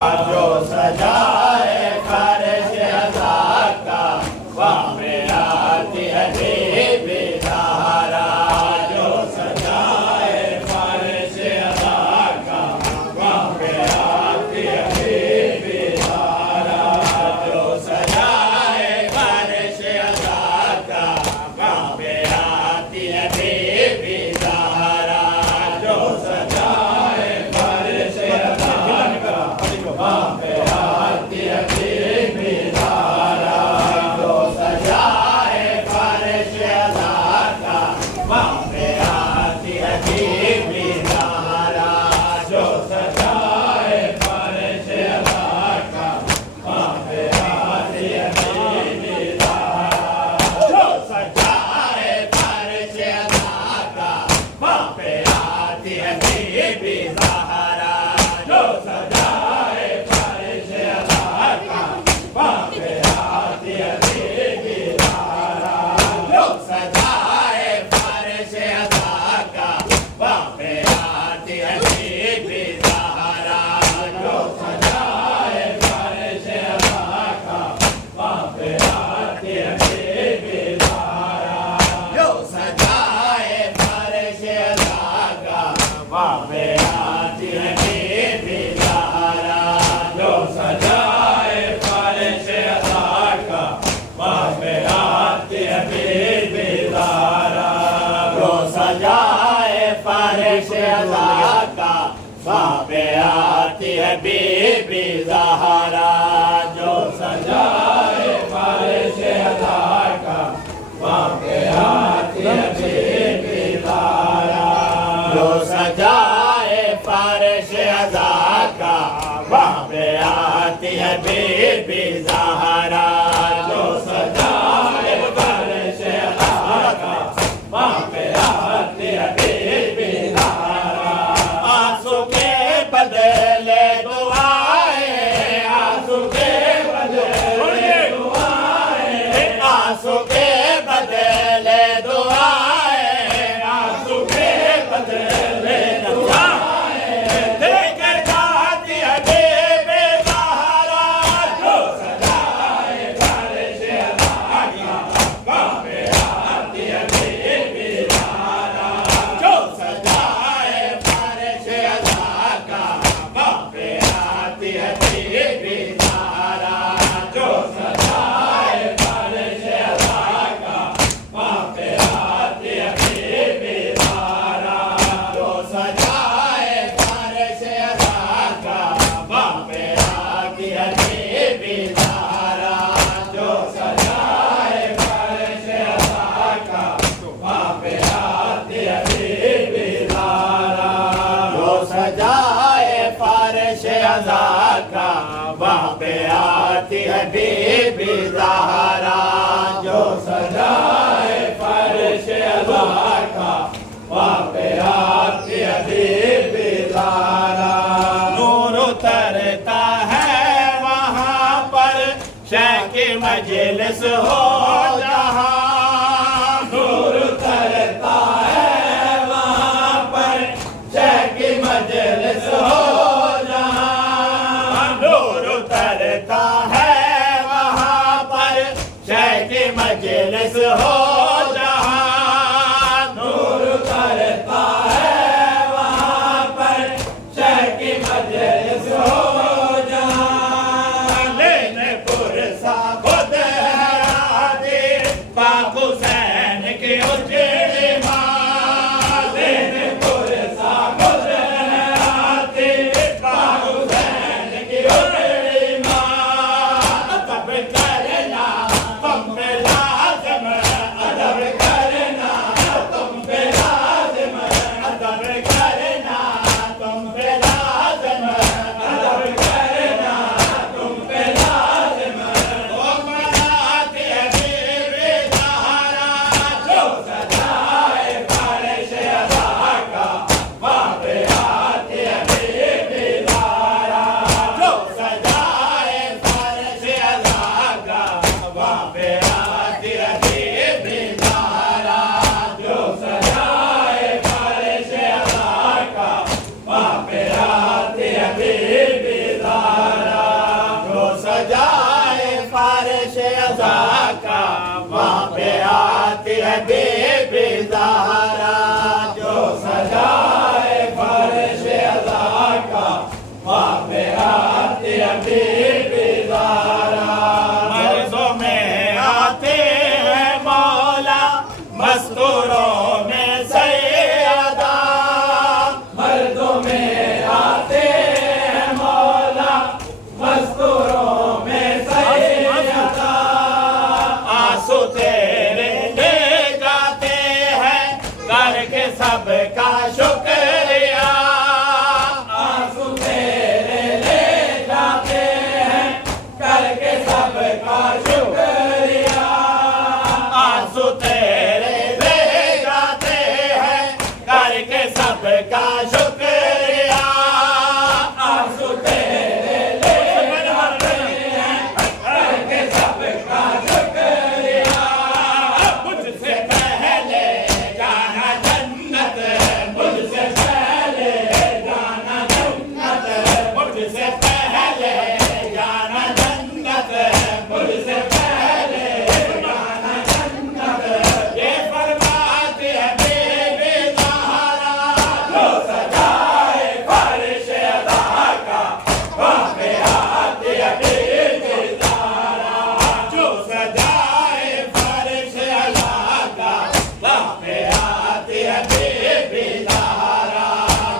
जो सजाए फर्श अज़ा का वहाँ में आती है बीबी ज़हरा। जो सजाए फर्श अज़ा का वहाँ में आती है बीबी ज़हरा। जो सजाए फर्श अज़ा का वहाँ में आती है बीबी ज़हरा। जो सजाए फर्श अज़ा का वहाँ पे आती है बीबी ज़हरा। जो सजाए फर्श अज़ा का वहाँ पे आती है बीबी ज़हरा। जो सजाए फर्श अज़ा का वहाँ पे आती है बीबी ज़हरा। जो सजाए फर्श अज़ा का वहाँ पे आती है बीबी ज़हरा। जो सजाए फर्श अज़ा का वहाँ पे आती है बीबी ज़हरा। जो सजाए फर्श अज़ा का वहाँ पे आती है बीबी ज़हरा। जो सजाए फर्श अज़ा का वहाँ पे आती है बीबी ज़हरा। जो सजाए फर्श अज़ा का वहाँ पे आती है बीबी ज़हरा। जो सजाए फर्श अज़ा का वहाँ पे आती है बीबी ज़हरा। जो सजाए फर्श अज़ा का वहाँ पे आती है बीबी ज़हरा। जो सजाए फर्श अज़ा का वहाँ पे आती है बीबी ज़हरा। जो सजाए फर्श अज़ा का वहाँ पे आती है बीबी ज़हरा। जो सजाए फर्श अज़ा का वहाँ पे आती है बीबी ज़हरा। आंसू के बदले दुआएं, आंसू के बदले दुआएं, आंसू के बदले दुआएं, आंसू के बदले दुआएं देकर जाती है बीबी ज़हरा। जो सजाए फर्श अज़ा का वहाँ पे आती है बीबी ज़हरा। जो सजाए फर्श अज़ा का वहाँ पे आती है बीबी ज़हरा। जो सजाए फर्श अज़ा का वहाँ पे आती है बीबी ज़हरा। जो सजाए फर्श अज़ा का वहाँ पे आती है बीबी ज़हरा। जो सजाए फर्श अज़ा का वहाँ पे आती है बीबी ज़हरा। जो सजाए फर्श अज़ा का वहाँ पे आती है बीबी ज़हरा। जो सजाए फर्श अज़ा का वहाँ पे आती है बीबी ज़हरा। नूर उतरता है वहाँ पर शेख की मजलिस हो जहाँ। नूर उतरता है वहाँ पर शेख की मजलिस हो जहाँ। नूर उतरता है वहाँ पर शेख की मजलिस हो जहाँ। नूर उतरता है वहाँ पर शेख की मजलिस हो जहाँ। लेने पुरसा खुद हैरान बीबी ज़हरा जो सजाए फर्श अज़ा का वहाँ पे आती है बीबी ज़हरा। मर्दों में आते हैं मौला मस्तूरों में सैयदा, मर्दों में आते हैं मौला मस्तूरों में सैयदा। आंसू तेरे ले जाते हैं करके सबका शुक्रिया, आंसू तेरे ले जाते हैं करके सबका शुक्रिया। आंसू तेरे ले जाते हैं करके सबका शुक्रिया। आंसू तेरे ले जाते हैं करके सबका शुक्रिया। मुझसे पहले जाना जन्नत, मुझसे पहले जाना जन्नत, मुझसे पहले जाना जन्नत, मुझसे पहले जाना जन्नत। ये फरमाते हैं बीबी ज़हरा जो सजाए फर्श अज़ा का वहाँ पे आती है बीबी ज़हरा। जो सजाए फर्श अज़ा का वहाँ पे आती है बीबी ज़हरा।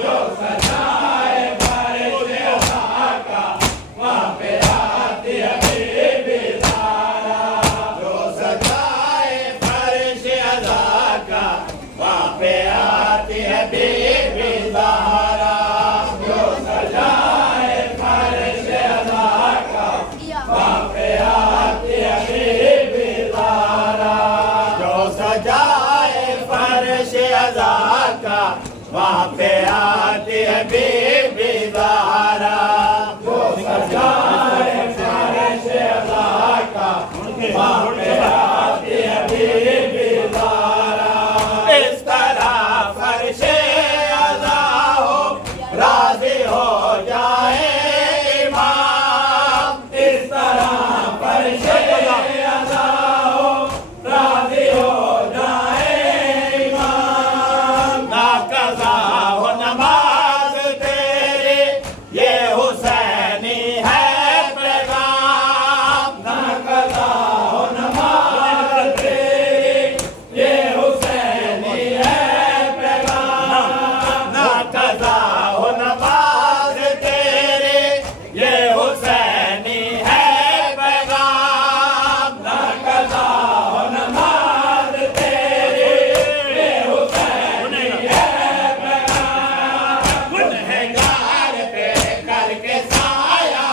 जो सजाए फर्श अज़ा का वहाँ पे आती है बीबी ज़हरा। जो सजाए फर्श अज़ा का वहाँ पे आती है बीबी ज़हरा। जो सजाए फर्श अज़ा का वहाँ पे आती है बीबी ज़हरा। जो सजाए फर्श अज़ा का वहाँ पे आती है बीबी ज़हरा। जो सजाए फर्श अज़ा का वहाँ पे आती है बीबी ज़हरा। इस तरह फर्श अज़ा हो राज़ी हो जाए इमाम, इस तरह फर्श अज़ा हो राज़ी हो जाए इमाम। ना कज़ा हो नमाज तेरी ये हुसैनी है पैगाम, ना कज़ा हो नमाज तेरी ये हुसैनी है पैगाम। ना कज़ा हो नमाज तेरी ये हुसैनी है पैगाम। ना कज़ा हो नमाज तेरी ये हुसैनी है पैगाम। गुनहगार पे करके साया,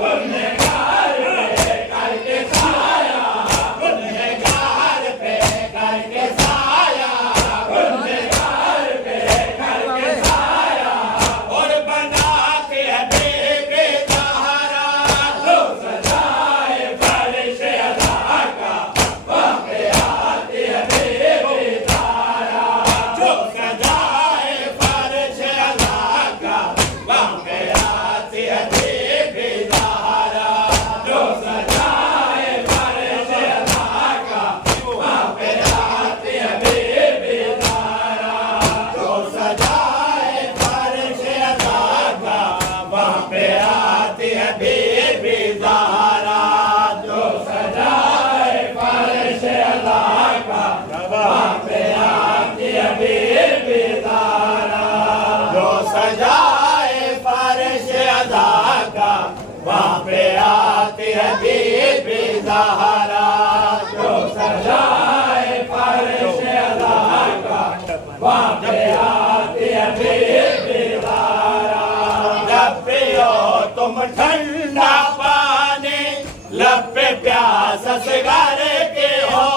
गुनहगार पे करके साया, गुनहगार पे करके साया, गुनहगार पे करके साया। और बना के बीबी ज़हरा जो सजाए फर्श अज़ा का वहाँ पे आती है बीबी ज़हरा। जो सजाए फर्श अज़ा का वहाँ पे आती है बीबी ज़हरा। जो सजाए फर्श अज़ा का वहाँ पे आती है बीबी ज़हरा। जो सजाए फर्श अज़ा का वहाँ पे आती है बीबी ज़हरा। जो सजाए फर्श अज़ा का वहाँ पे आती है बीबी ज़हरा। जो सजाए फर्श अज़ा का वहाँ पे आती है बीबी ज़हरा। जो सजाए फर्श अज़ा का वहाँ पे आती है बीबी ज़हरा। जब पियो तुम ठंडा पानी लब पे प्यास सिगार के हो,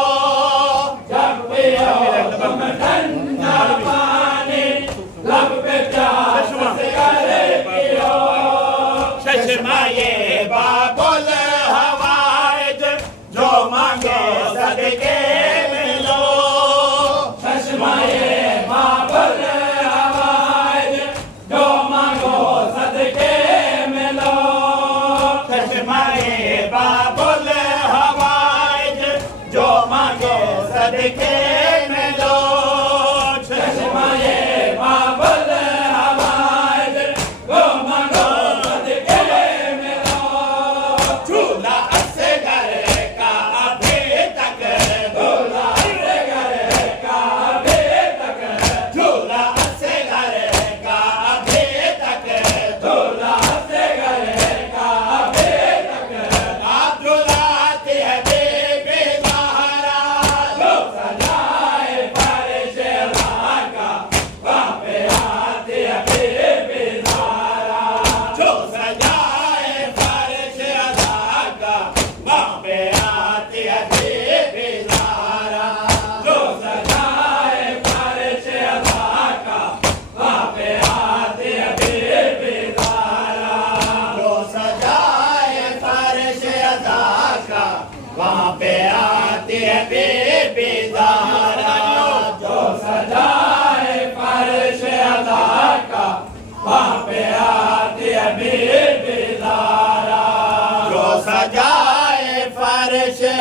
जब पियो तुम ठंडा पानी लब पे प्यास सिगार के हो। चश्मा ये बाबुल हवाइज जो मांगे सदके में लो। चश्मा ये बाबुल हवाइज जो मांगो सदके में लो। चश्मा ये बाबुल हवाइज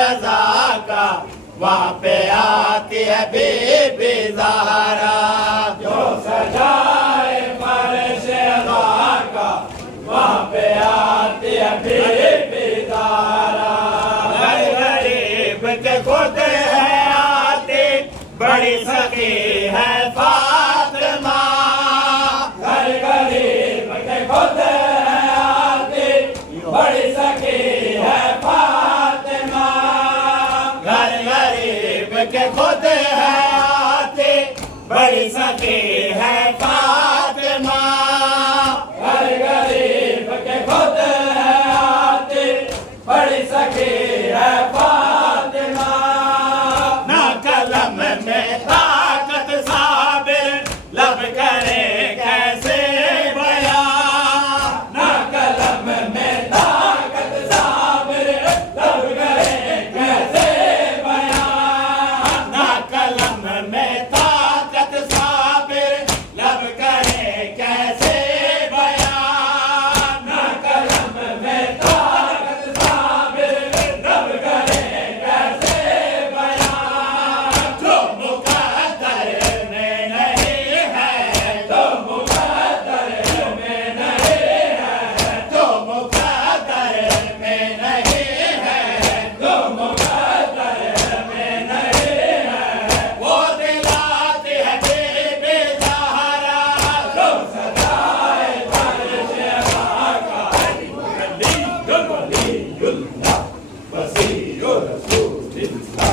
रजा का वहाँ पे आती है बीबी ज़हरा। जो सजाए फर्श रज़ा का वहाँ पे आती है बीबी ज़हरा। हर गरीब के खुद है आती बड़ी सखी है फातिमा। हर गरीब के खुद है आती बड़ी सखी है फातिमा। घर गरीब के खुद है आती बड़ी सखी है फातिमा। घर गरीब के खुद है आती बड़ी सखी है फातिमा। ना कलम में ताकत साबिर लब करे कैसे बयां। ना कलम में ताकत साबिर लब करे कैसे बयां। ना कलम में ताकत साबिर लब करे कैसे बयां। ना कलम में ताकत साबिर लब करे कैसे बयां। जो मुकद्दर में नहीं है, जो मुकद्दर में नहीं है, जो मुकद्दर में नहीं है, जो मुकद्दर में नहीं है, वो दिलाती है बीबी ज़हरा। जो सजाए फर्श रज़ा का वसीय्युर रसूलिल्लाह।